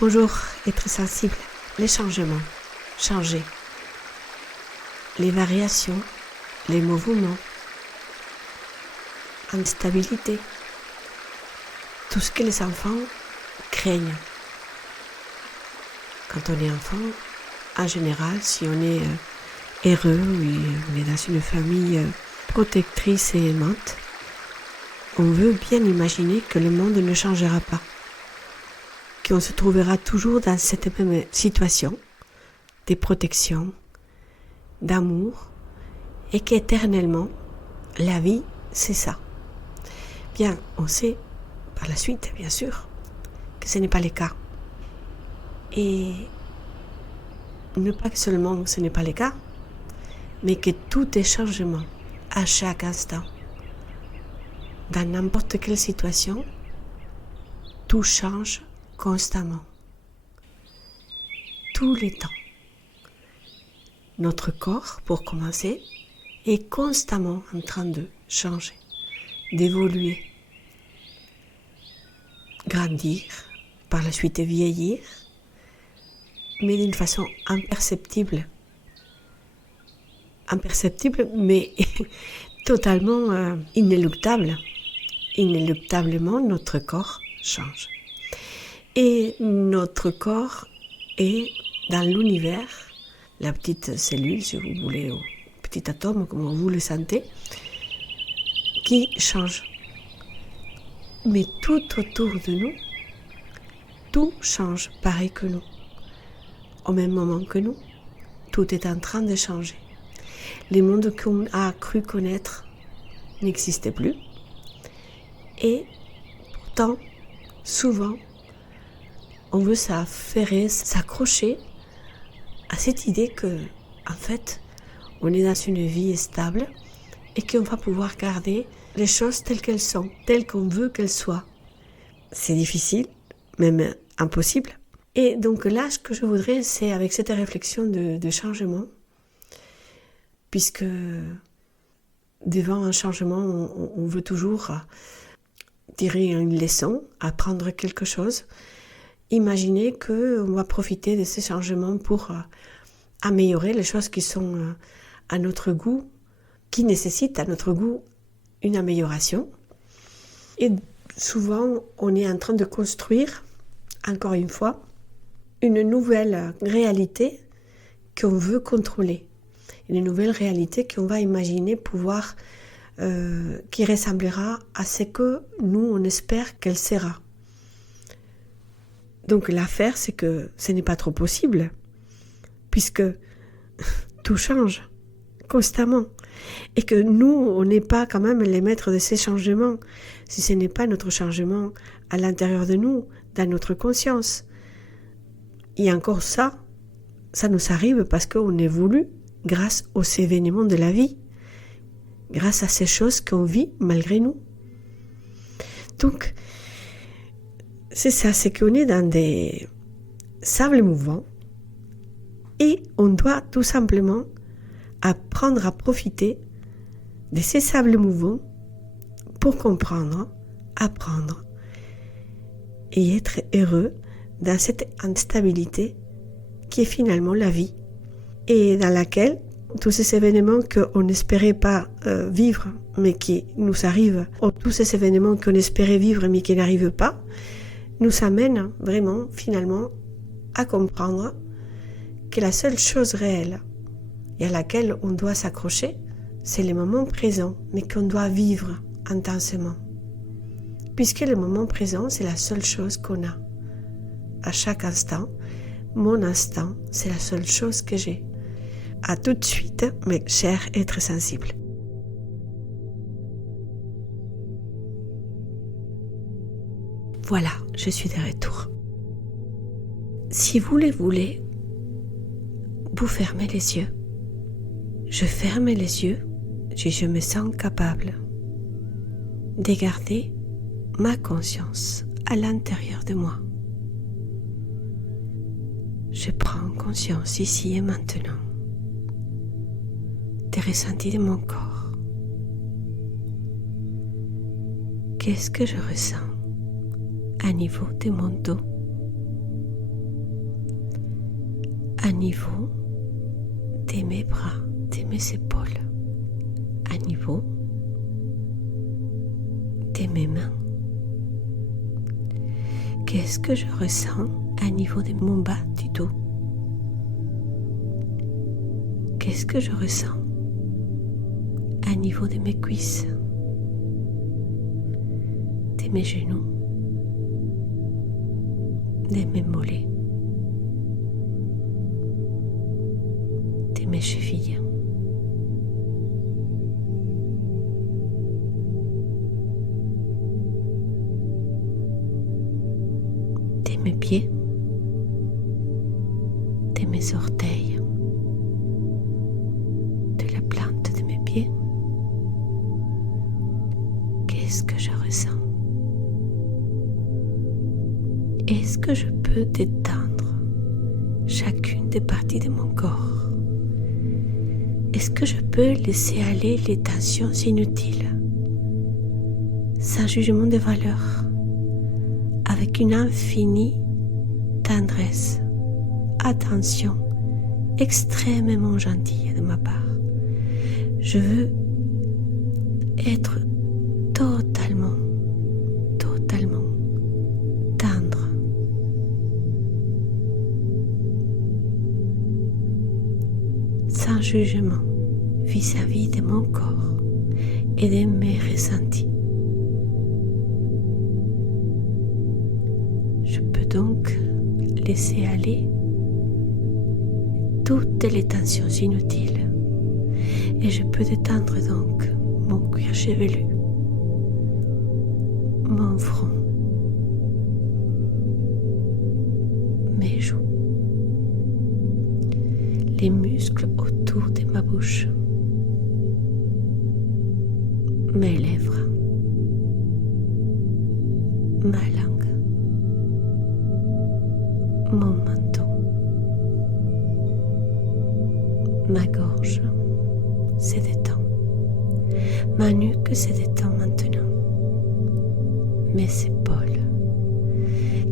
Bonjour, être sensible, les changements, changer, les variations, les mouvements, instabilité, tout ce que les enfants craignent. Quand on est enfant, en général, si on est heureux, on est dans une famille protectrice et aimante, on veut bien imaginer que le monde ne changera pas, qu'on se trouvera toujours dans cette même situation de protection, d'amour, et qu'éternellement, la vie, c'est ça. Bien, on sait, par la suite, bien sûr, que ce n'est pas le cas. Et ne pas que seulement ce n'est pas le cas, mais que tout est changement, à chaque instant. Dans n'importe quelle situation, tout change constamment. Tous les temps. Notre corps, pour commencer, est constamment en train de changer, d'évoluer, grandir, par la suite vieillir, mais d'une façon imperceptible. Imperceptible, mais totalement inéluctable. Inéluctablement, notre corps change. Et notre corps est dans l'univers, la petite cellule, si vous voulez, ou petit atome, comme vous le sentez, qui change. Mais tout autour de nous, tout change pareil que nous. Au même moment que nous, tout est en train de changer. Les mondes qu'on a cru connaître n'existaient plus. Et pourtant, souvent, on veut s'affairer, s'accrocher à cette idée que, en fait, on est dans une vie stable et qu'on va pouvoir garder les choses telles qu'elles sont, telles qu'on veut qu'elles soient. C'est difficile, même impossible. Et donc là, ce que je voudrais, c'est avec cette réflexion de changement, puisque devant un changement, on veut toujours tirer une leçon, apprendre quelque chose. Imaginez qu'on va profiter de ces changements pour améliorer les choses qui sont à notre goût, qui nécessitent à notre goût une amélioration. Et souvent, on est en train de construire, encore une fois, une nouvelle réalité qu'on veut contrôler. Une nouvelle réalité qu'on va imaginer pouvoir, qui ressemblera à ce que nous, on espère qu'elle sera. Donc l'affaire, c'est que ce n'est pas trop possible, puisque tout change constamment. Et que nous, on n'est pas quand même les maîtres de ces changements, si ce n'est pas notre changement à l'intérieur de nous, dans notre conscience. Et encore ça nous arrive parce qu'on évolue grâce aux événements de la vie, grâce à ces choses qu'on vit malgré nous. Donc, c'est ça, c'est qu'on est dans des sables mouvants et on doit tout simplement apprendre à profiter de ces sables mouvants pour comprendre, apprendre et être heureux dans cette instabilité qui est finalement la vie et dans laquelle tous ces événements qu'on n'espérait pas vivre mais qui nous arrivent, ou tous ces événements qu'on espérait vivre mais qui n'arrivent pas, nous amènent vraiment finalement à comprendre que la seule chose réelle et à laquelle on doit s'accrocher, c'est le moment présent, mais qu'on doit vivre intensément. Puisque le moment présent, c'est la seule chose qu'on a. À chaque instant, mon instant, c'est la seule chose que j'ai. À tout de suite, mes chers êtres sensibles. Voilà, je suis de retour. Si vous le voulez, vous fermez les yeux. Je ferme les yeux si je me sens capable de garder ma conscience à l'intérieur de moi. Je prends conscience ici et maintenant des ressentis de mon corps. Qu'est-ce que je ressens à niveau de mon dos, à niveau de mes bras, de mes épaules, à niveau de mes mains. Qu'est-ce que je ressens à niveau de mon bas du dos? Qu'est-ce que je ressens à niveau de mes cuisses, de mes genoux, de mes mollets, de mes chevilles? De mes pieds, de mes orteils, de la plante de mes pieds. Qu'est-ce que je ressens? Est-ce que je peux détendre chacune des parties de mon corps? Est-ce que je peux laisser aller les tensions inutiles, sans jugement de valeur, avec une infinie tendresse, attention extrêmement gentille de ma part? Je veux être totalement tendre. Sans jugement vis-à-vis de mon corps et de mes ressentis. Je peux donc laisser aller toutes les tensions inutiles et je peux détendre donc mon cuir chevelu, mon front, mes joues, les muscles autour de ma bouche, mes lèvres, ma langue, mon menton, ma gorge se détend, ma nuque se détend maintenant, mes épaules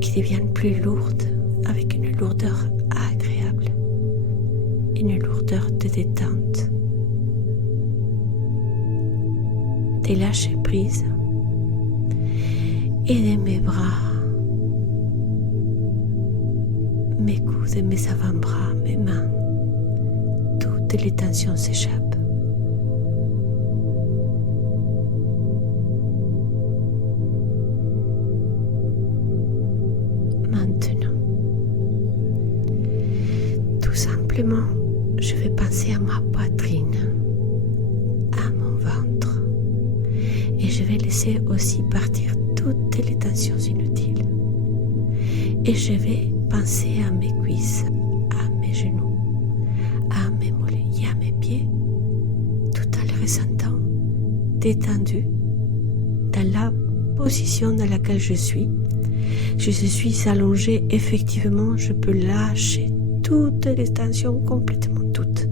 qui deviennent plus lourdes avec une lourdeur agréable, une lourdeur de détente, de lâcher prise, et de mes bras, mes coudes, mes avant-bras, mes mains, toutes les tensions s'échappent. Maintenant, tout simplement, je vais penser à ma poitrine, à mon ventre, et je vais laisser aussi partir toutes les tensions inutiles. Et je vais penser à mes cuisses, à mes genoux, à mes mollets et à mes pieds, tout en les ressentant détendus dans la position dans laquelle je suis. Je suis allongée, effectivement, je peux lâcher toutes les tensions, complètement toutes,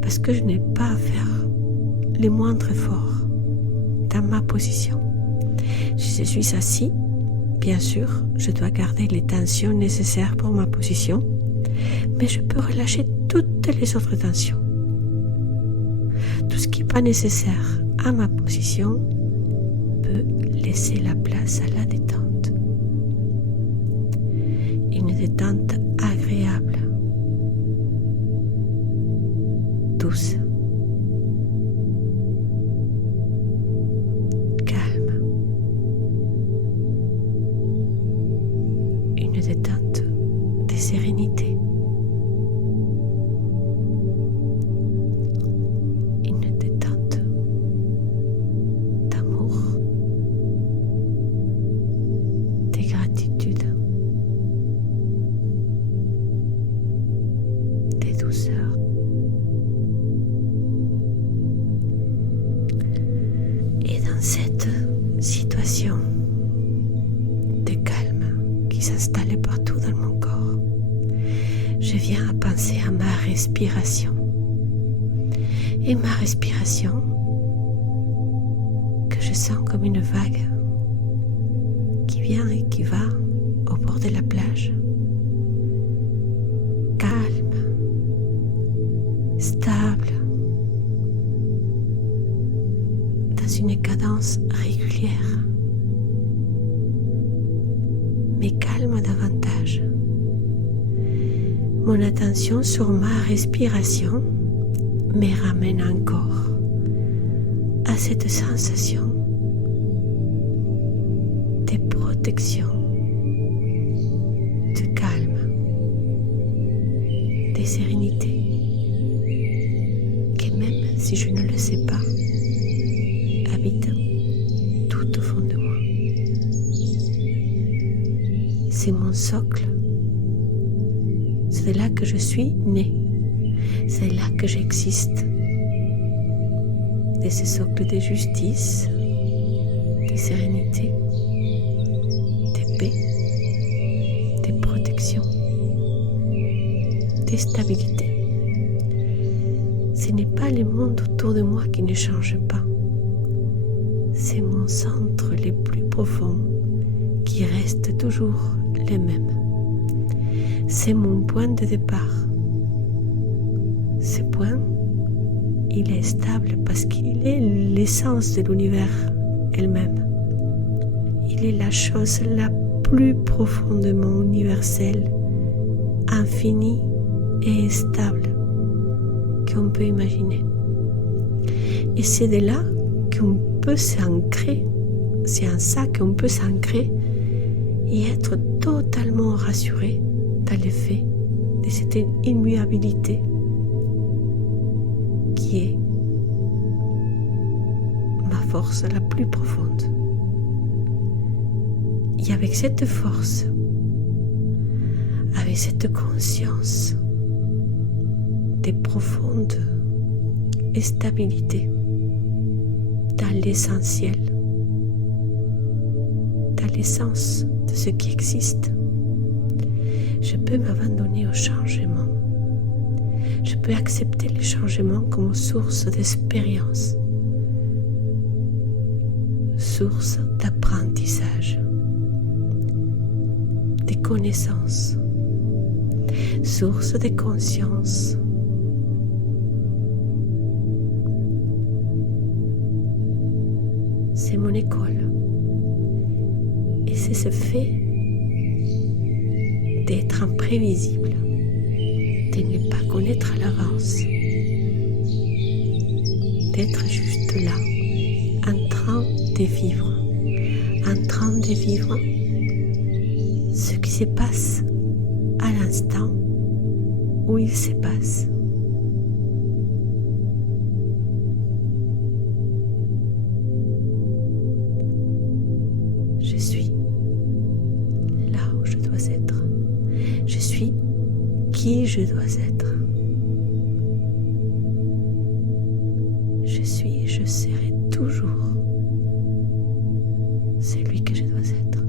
parce que je n'ai pas à faire les moindres efforts dans ma position. Si je suis assis, bien sûr, je dois garder les tensions nécessaires pour ma position, mais je peux relâcher toutes les autres tensions. Tout ce qui n'est pas nécessaire à ma position peut laisser la place à la détente. Une détente agréable, douce, calme, une détente de sérénité, une détente d'amour, de gratitude, de douceur. Et dans cette situation de calme qui s'installe partout dans mon corps, je viens à penser à ma respiration. Et ma respiration, que je sens comme une vague qui vient et qui va au bord de la plage, calme, calme davantage. Mon attention sur ma respiration me ramène encore à cette sensation de protection, de calme, de sérénité, que même si je ne le sais pas, habite tout au fond de moi. C'est mon socle. C'est de là que je suis née. C'est là que j'existe. De ce socle de justice, de sérénité, de paix, de protection, de stabilité. Ce n'est pas le monde autour de moi qui ne change pas. C'est mon centre le plus profond qui reste toujours le même. C'est mon point de départ. Ce point, il est stable parce qu'il est l'essence de l'univers elle-même. Il est la chose la plus profondément universelle, infinie et stable qu'on peut imaginer. Et c'est de là qu'on peut s'ancrer, c'est en ça qu'on peut s'ancrer et être totalement rassuré dans le fait de cette immuabilité qui est ma force la plus profonde. Et avec cette force, avec cette conscience de profonde stabilité dans l'essentiel, dans l'essence de ce qui existe, je peux m'abandonner au changement. Je peux accepter le changement comme source d'expérience, source d'apprentissage, de connaissances, source de conscience. C'est mon école. Et c'est ce fait d'être imprévisible, de ne pas connaître à l'avance, d'être juste là, en train de vivre ce qui se passe à l'instant où il se passe. Je suis là où je dois être. Je suis qui je dois être. Je suis et je serai toujours celui que je dois être.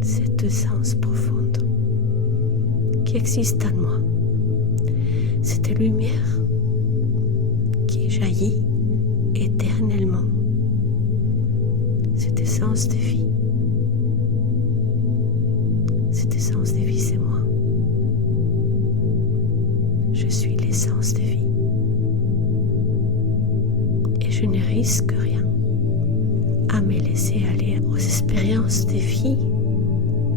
Cette essence profonde qui existe en moi, cette lumière qui jaillit éternellement, cette essence de vie. Cette essence de vie, c'est moi. Je suis l'essence de vie. Et je ne risque rien à me laisser aller aux expériences de vie,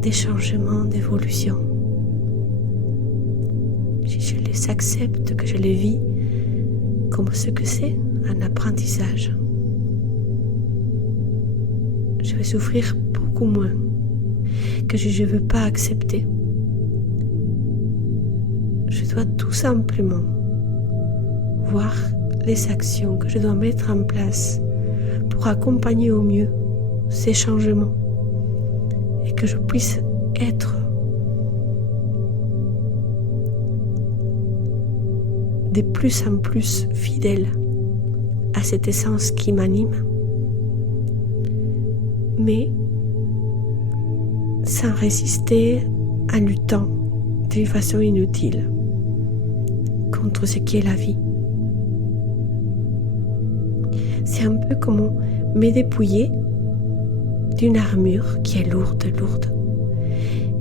des changements, d'évolution. Si je les accepte, que je les vis comme ce que c'est, un apprentissage, je vais souffrir beaucoup moins que je ne veux pas accepter. Je dois tout simplement voir les actions que je dois mettre en place pour accompagner au mieux ces changements et que je puisse être de plus en plus fidèle à cette essence qui m'anime, mais sans résister en luttant d'une façon inutile contre ce qui est la vie. C'est un peu comme me dépouiller d'une armure qui est lourde.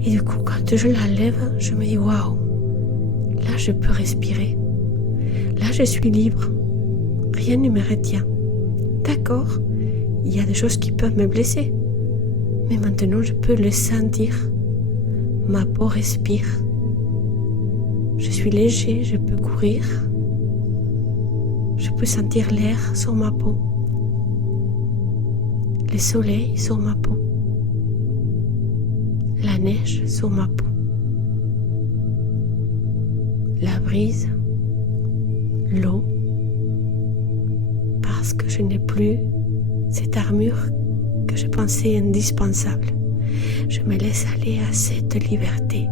Et du coup, quand je la lève, je me dis waouh, là je peux respirer. Là je suis libre. rien ne me retient. D'accord, il y a des choses qui peuvent me blesser, mais maintenant je peux le sentir. Ma peau respire. Je suis léger, je peux courir. Je peux sentir l'air sur ma peau, le soleil sur ma peau, la neige sur ma peau, la brise, l'eau, parce que je n'ai plus cette armure que je pensais indispensable. Je me laisse aller à cette liberté.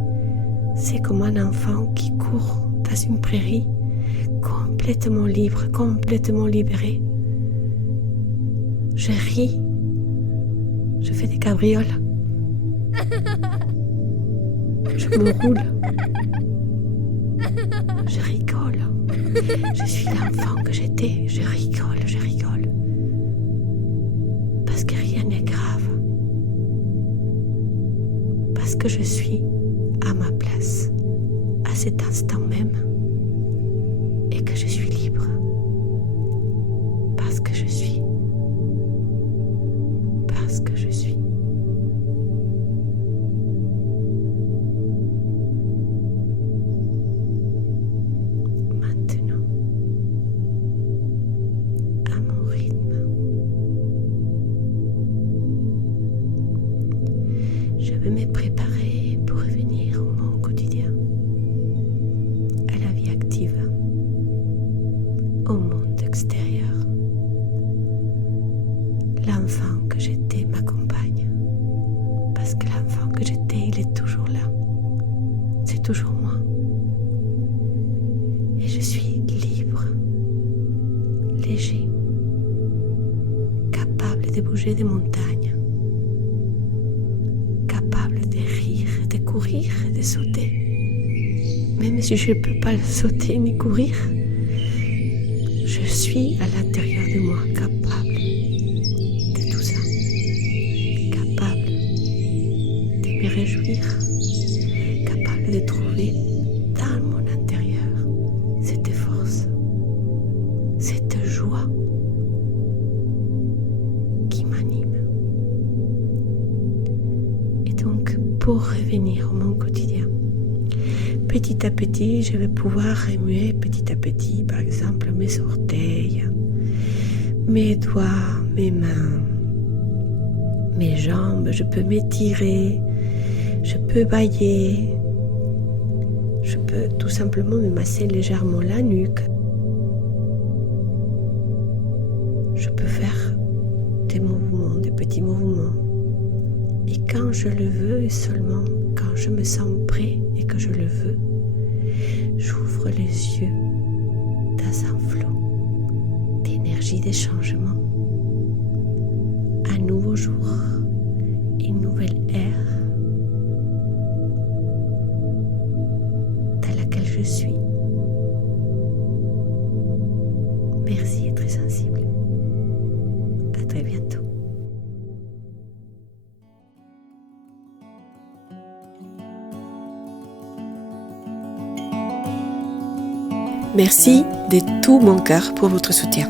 C'est comme un enfant qui court dans une prairie, complètement libre, complètement libéré. Je ris, je fais des cabrioles, je me roule, je rigole. Je suis l'enfant que j'étais, je rigole, parce que rien n'est grave, parce que je suis à ma place, à cet instant même, et que je suis libre, parce que je suis. Maintenant, à mon rythme, je vais me préparer pour revenir au monde quotidien, à la vie active, au monde extérieur. L'enfant que j'étais m'accompagne, parce que l'enfant que j'étais, il est toujours là. C'est toujours moi. Et je suis libre, léger, capable de bouger des montagnes, capable de rire, de courir, de sauter. Même si je ne peux pas sauter ni courir, je suis à l'intérieur de moi capable de tout ça, capable de me réjouir, capable de trouver dans mon intérieur cette force, cette joie qui m'anime. Et donc, pour revenir au monde quotidien, petit à petit, je vais pouvoir remuer petit à petit, par exemple, mes orteils, mes doigts, mes mains, mes jambes. Je peux m'étirer, je peux bâiller, je peux tout simplement me masser légèrement la nuque. Je peux faire des mouvements, des petits mouvements. Et quand je le veux, et seulement quand je me sens prêt et que je le veux, j'ouvre les yeux dans un flot d'énergie, de changement. Un nouveau jour, une nouvelle ère dans laquelle je suis. Merci et très sensible. À très bientôt. Merci de tout mon cœur pour votre soutien.